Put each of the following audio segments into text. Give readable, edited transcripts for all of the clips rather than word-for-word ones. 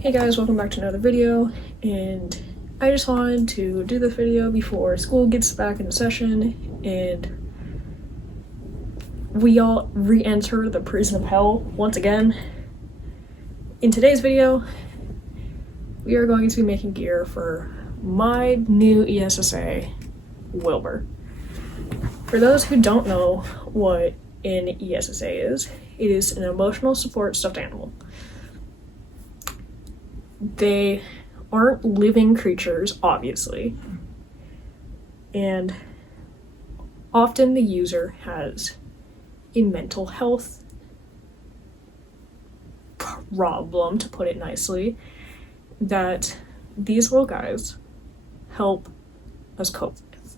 Hey guys, welcome back to another video, and I just wanted to do this video before school gets back into session and we all re-enter the prison of hell once again. In today's video, we are going to be making gear for my new ESSA, Wilbur. For those who don't know what an ESSA is, it is an emotional support stuffed animal. They aren't living creatures, obviously, and often the user has a mental health problem, to put it nicely, that these little guys help us cope with.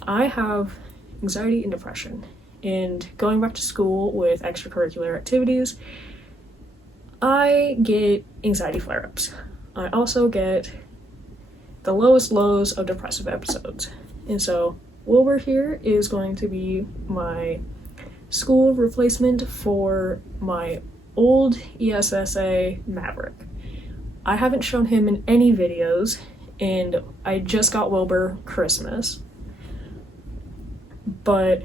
I have anxiety and depression, and going back to school with extracurricular activities, I get anxiety flare-ups. I also get the lowest lows of depressive episodes. And so Wilbur here is going to be my school replacement for my old ESSA Maverick. I haven't shown him in any videos, and I just got Wilbur Christmas. But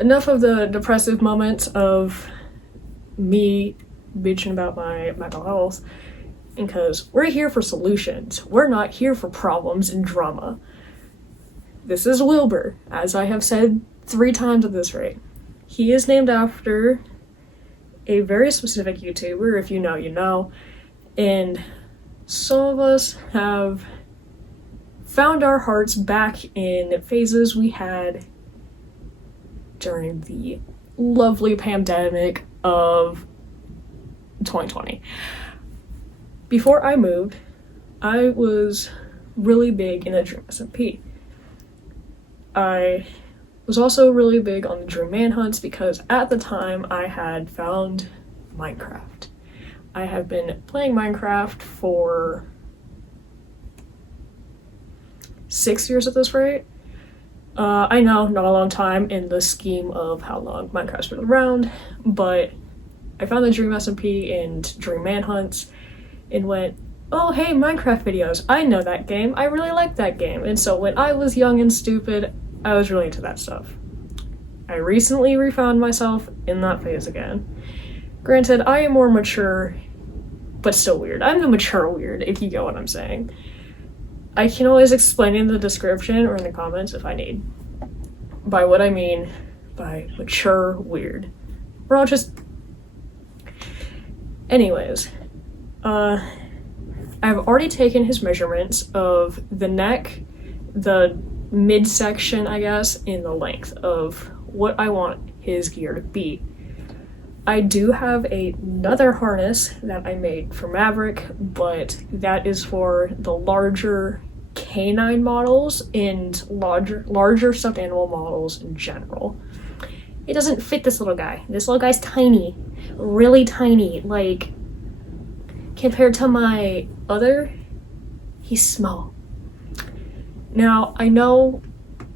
enough of the depressive moments of me bitching about my mental health, because we're here for solutions. We're not here for problems and drama. This is Wilbur, as I have said 3 times at this rate. He is named after a very specific YouTuber. If you know, you know. And some of us have found our hearts back in phases we had during the lovely pandemic of 2020. Before I moved, I was really big in the Dream SMP. I was also really big on the Dream manhunts because at the time I had found Minecraft. I have been playing Minecraft for 6 years at this rate. I know, not a long time in the scheme of how long Minecraft's been around, but I found the Dream SMP and Dream manhunts and went, oh hey, Minecraft videos, I know that game, I really like that game. And so when I was young and stupid, I was really into that stuff. I recently refound myself in that phase again. Granted, I am more mature, but still weird. I'm the mature weird, if you get what I'm saying. I can always explain in the description or in the comments if I need. By what I mean by mature weird. We're all just... Anyways, I've already taken his measurements of the neck, the midsection, I guess, and the length of what I want his gear to be. I do have another harness that I made for Maverick, but that is for the larger canine models and larger stuffed animal models in general. It doesn't fit this little guy. This little guy's tiny, really tiny. Like, compared to my other, he's small. Now, I know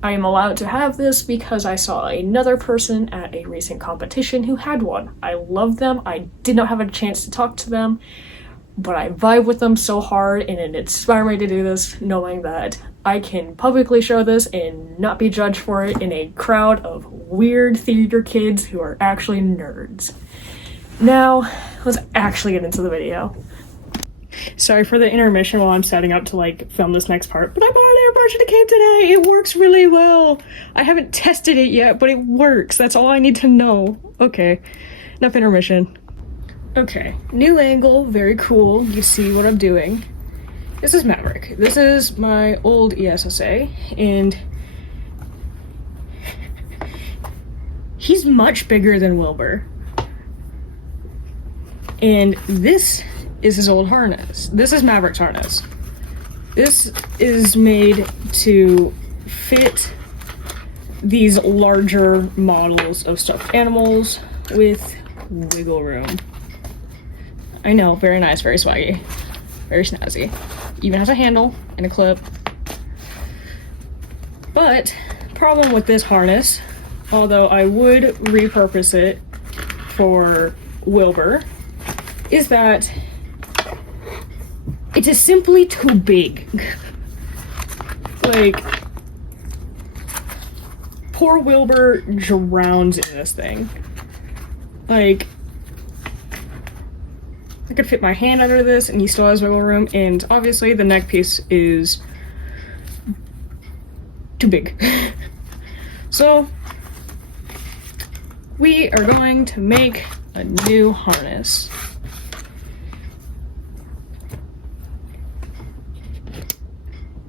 I am allowed to have this because I saw another person at a recent competition who had one. I love them. I did not have a chance to talk to them, but I vibe with them so hard, and it inspired me to do this, knowing that I can publicly show this and not be judged for it in a crowd of weird theater kids who are actually nerds. Now, let's actually get into the video. Sorry for the intermission while I'm setting up to film this next part, but I bought an airbrush and it came today. It works really well. I haven't tested it yet, but it works. That's all I need to know. Okay, enough intermission. Okay, new angle, very cool. You see what I'm doing. This is Maverick. This is my old ESSA, and he's much bigger than Wilbur. And this is his old harness. This is Maverick's harness. This is made to fit these larger models of stuffed animals with wiggle room. I know, very nice, very swaggy, very snazzy. Even has a handle and a clip. But, problem with this harness, although I would repurpose it for Wilbur, is that it is simply too big. Like, poor Wilbur drowns in this thing. Like, I could fit my hand under this and he still has wiggle room, and obviously the neck piece is too big. So, we are going to make a new harness.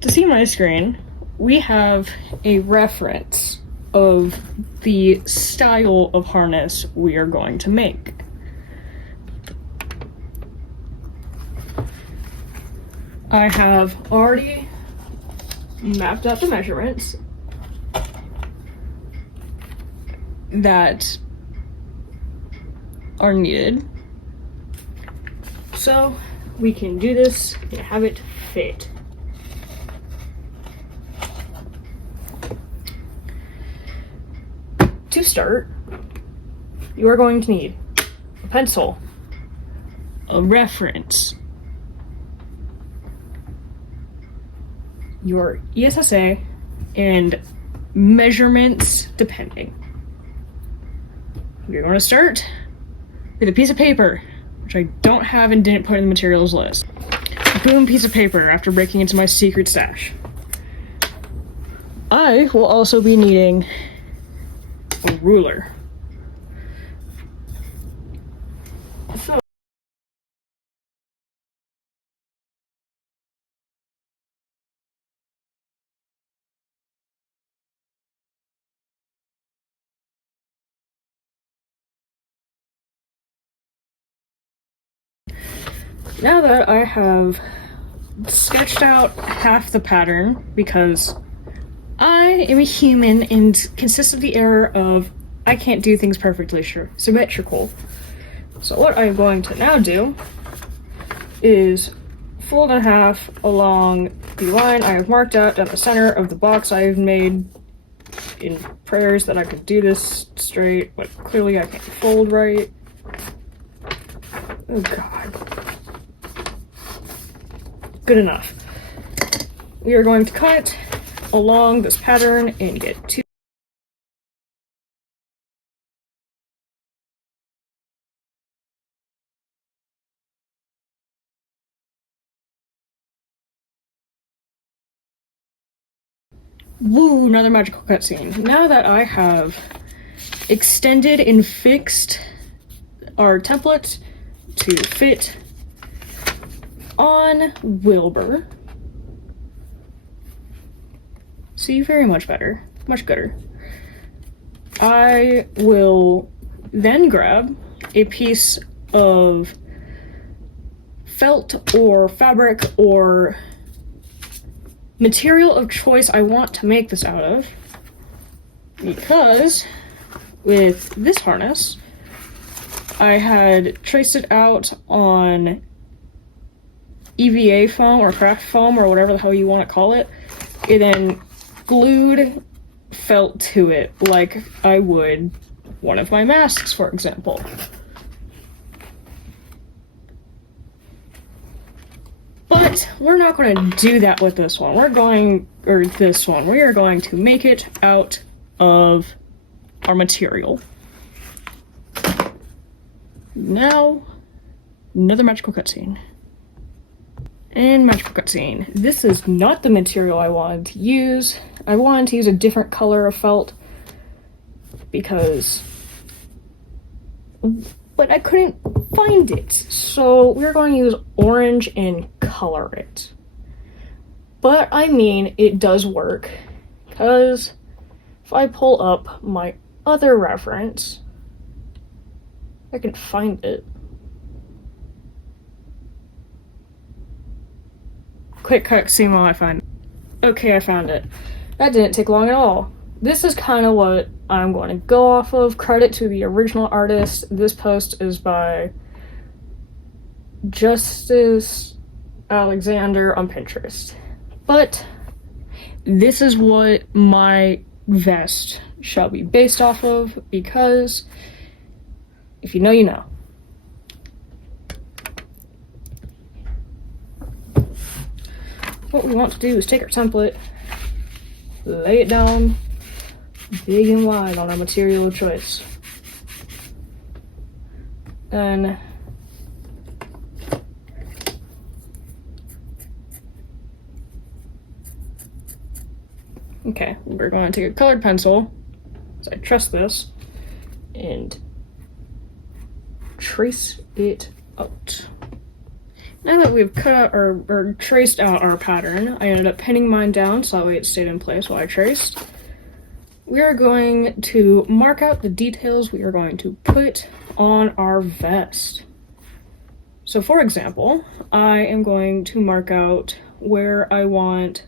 To see my screen, we have a reference of the style of harness we are going to make. I have already mapped out the measurements that are needed, so we can do this and have it fit. To start, you are going to need a pencil, a reference, your ESSA, and measurements depending. You're going to start with a piece of paper, which I don't have and didn't put in the materials list. Boom, piece of paper after breaking into my secret stash. I will also be needing a ruler. So, now that I have sketched out half the pattern, because I am a human and consist of the error of I can't do things perfectly symmetrical. So what I'm going to now do is fold in half along the line I have marked out down the center of the box I have made in prayers that I could do this straight, but clearly I can't fold right. Oh god. Good enough. We are going to cut along this pattern and get two. Woo, another magical cutscene. Now that I have extended and fixed our template to fit on Wilbur, see, very much better, much gooder. I will then grab a piece of felt or fabric or material of choice I want to make this out of, because with this harness, I had traced it out on EVA foam or craft foam or whatever the hell you want to call it, and then glued felt to it like I would one of my masks, for example. But we're not going to do that with this one. We are going to make it out of our material. Now, another magical cutscene. And magical cutscene. This is not the material I wanted to use. I wanted to use a different color of felt but I couldn't find it. So we're going to use orange and color it. But I mean, it does work, because if I pull up my other reference, I can find it. Quick cutscene while I find it. Okay, I found it. That didn't take long at all. This is kind of what I'm going to go off of. Credit to the original artist. This post is by Justice Alexander on Pinterest. But this is what my vest shall be based off of, because if you know, you know. what we want to do is take our template, lay it down big and wide on our material of choice. Then okay, we're going to take a colored pencil, so I trust this, and trace it out. Now that we've cut out or traced out our pattern, I ended up pinning mine down so that way it stayed in place while I traced. We are going to mark out the details we are going to put on our vest. So for example, I am going to mark out where I want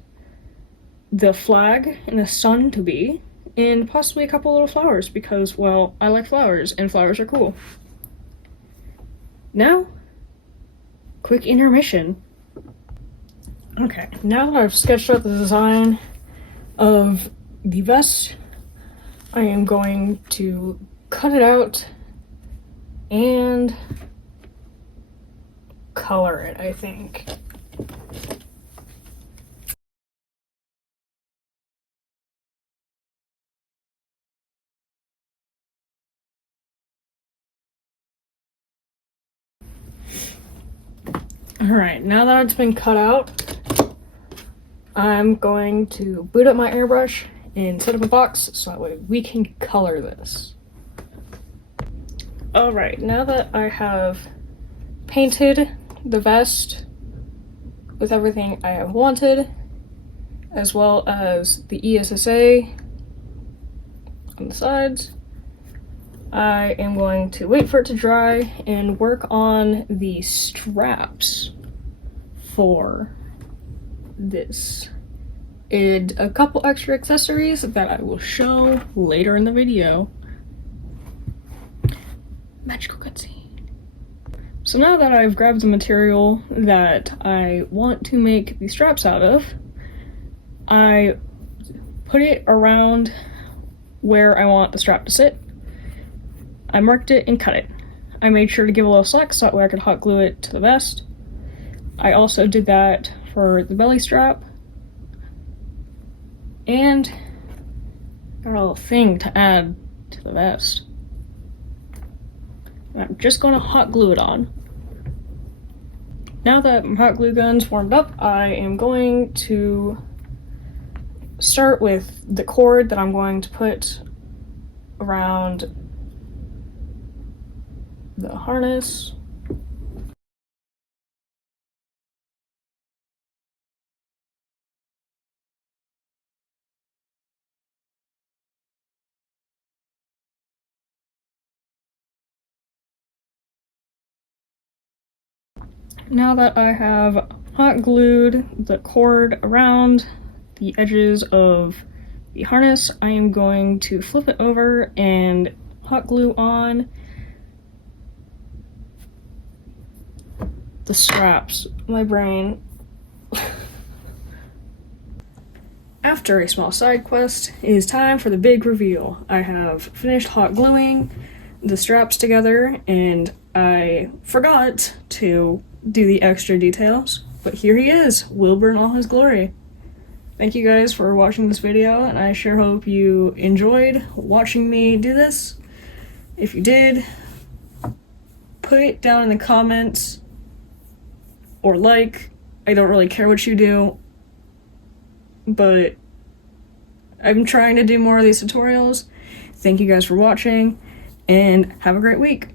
the flag and the sun to be, and possibly a couple little flowers because, well, I like flowers and flowers are cool. Now, quick intermission. Okay, now that I've sketched out the design of the vest, I am going to cut it out and color it, I think. Alright, now that it's been cut out, I'm going to boot up my airbrush and set up a box so that way we can color this. Alright, now that I have painted the vest with everything I have wanted, as well as the ESSA on the sides, I am going to wait for it to dry and work on the straps for this. And a couple extra accessories that I will show later in the video. Magical cutscene. So now that I've grabbed the material that I want to make the straps out of, I put it around where I want the strap to sit. I marked it and cut it. I made sure to give a little slack so that way I could hot glue it to the vest. I also did that for the belly strap. And got a little thing to add to the vest. And I'm just going to hot glue it on. Now that my hot glue gun's warmed up, I am going to start with the cord that I'm going to put around the harness. Now that I have hot glued the cord around the edges of the harness, I am going to flip it over and hot glue on the straps. My brain. After a small side quest, it is time for the big reveal. I have finished hot gluing the straps together and I forgot to do the extra details, but here he is, Wilbur in all his glory. Thank you guys for watching this video, and I sure hope you enjoyed watching me do this. If you did, put it down in the comments, or like. I don't really care what you do, but I'm trying to do more of these tutorials. Thank you guys for watching, and have a great week.